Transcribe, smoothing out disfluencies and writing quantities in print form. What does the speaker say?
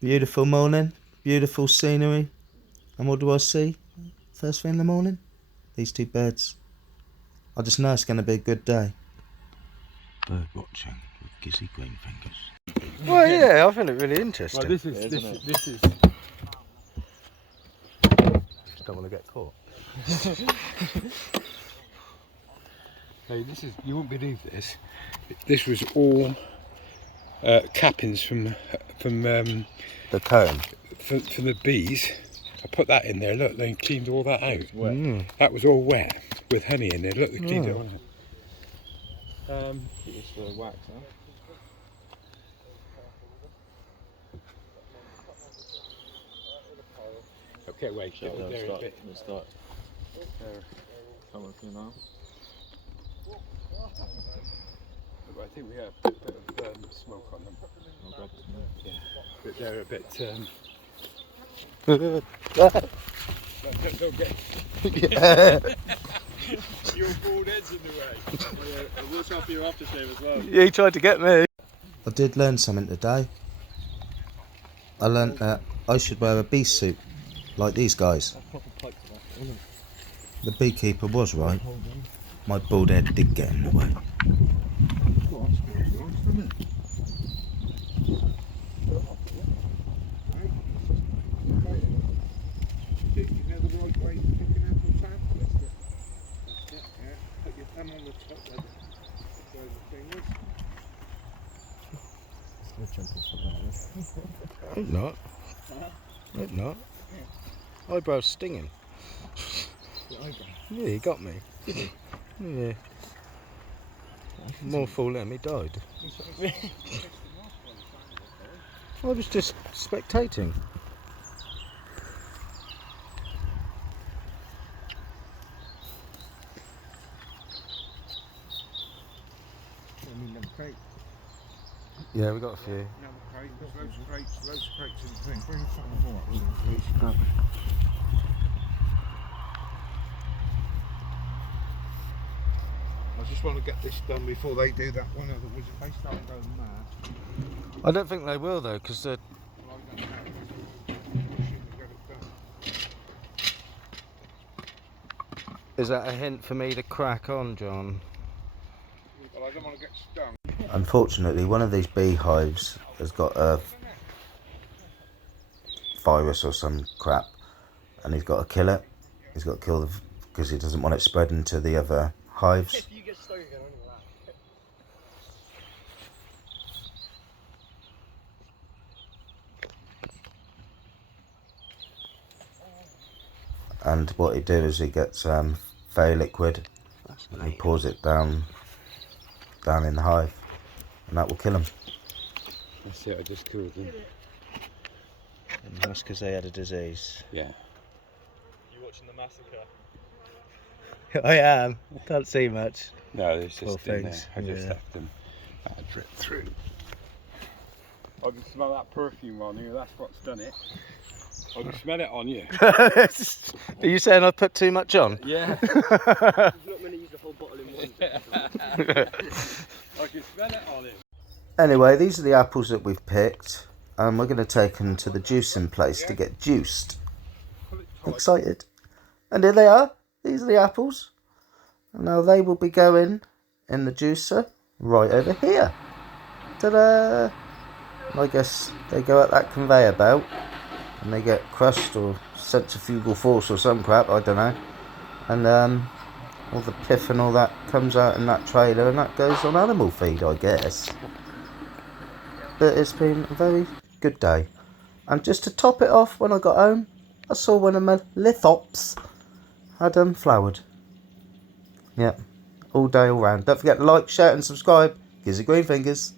Beautiful morning, beautiful scenery. And what do I see first thing in the morning? These two birds. I just know it's going to be a good day. Bird watching with Gizzy green fingers. Well, yeah, I find it really interesting. Well, this is. Just don't want to get caught. Hey, this is. You won't believe this. This was all cappings from The comb. from the bees. I put that in there. Look, they cleaned all that out. That was all wet with honey in there. Look, they cleaned it all out. It's for wax, huh? Okay, wait. Shall we There start? a bit. Let's start. Coming through now. I think we have a bit of smoke on them. I'll grab some. Yeah, but they're a bit. Don't get. Yeah. Your bald head's in the way. We'll try for your aftershave as well. Yeah, he tried to get me. I did learn something today. I learnt that I should wear a bee suit, like these guys. The beekeeper was right. My bald head did get in the way. Hope not. Hope not. Eyebrows stinging. Yeah, he got me. Yeah. More fool than he died. I was just spectating. Yeah, we got a few. Loads of crates in the thing. Bring something more. I just want to get this done before they do that one, otherwise if they start going mad. I don't think they will though, because they're... Well, I don't know. Pushing to get it done. Is that a hint for me to crack on, John? Well, I don't want to get stung. Unfortunately, one of these beehives has got a virus or some crap, and he's got to kill it. He's got to kill the, because he doesn't want it spreading to the other hives. And what he do is he gets fairy liquid, and he pours it down in the hive, and that will kill him. That's it. I just killed them. And that's because they had a disease. Yeah. You watching the massacre? I am. Can't see much. No, it's Poor just in there. things, I just yeah. left them. That drip through. I can smell that perfume on you. That's what's done it. I can smell it on you. Are you saying I put too much on? Yeah. You're not going to use the whole bottle in one. I can smell it on him. Anyway, these are the apples that we've picked, and we're going to take them to the juicing place to get juiced. Excited. And here they are. These are the apples. And now they will be going in the juicer right over here. Ta-da! I guess they go at that conveyor belt and they get crushed or centrifugal force or some crap, I don't know. And all the pith and all that comes out in that trailer and that goes on animal feed, I guess. But it's been a very good day. And just to top it off, when I got home, I saw one of my lithops had flowered. Yep, all day all round. Don't forget to like, share and subscribe. Gizzy Green Fingers.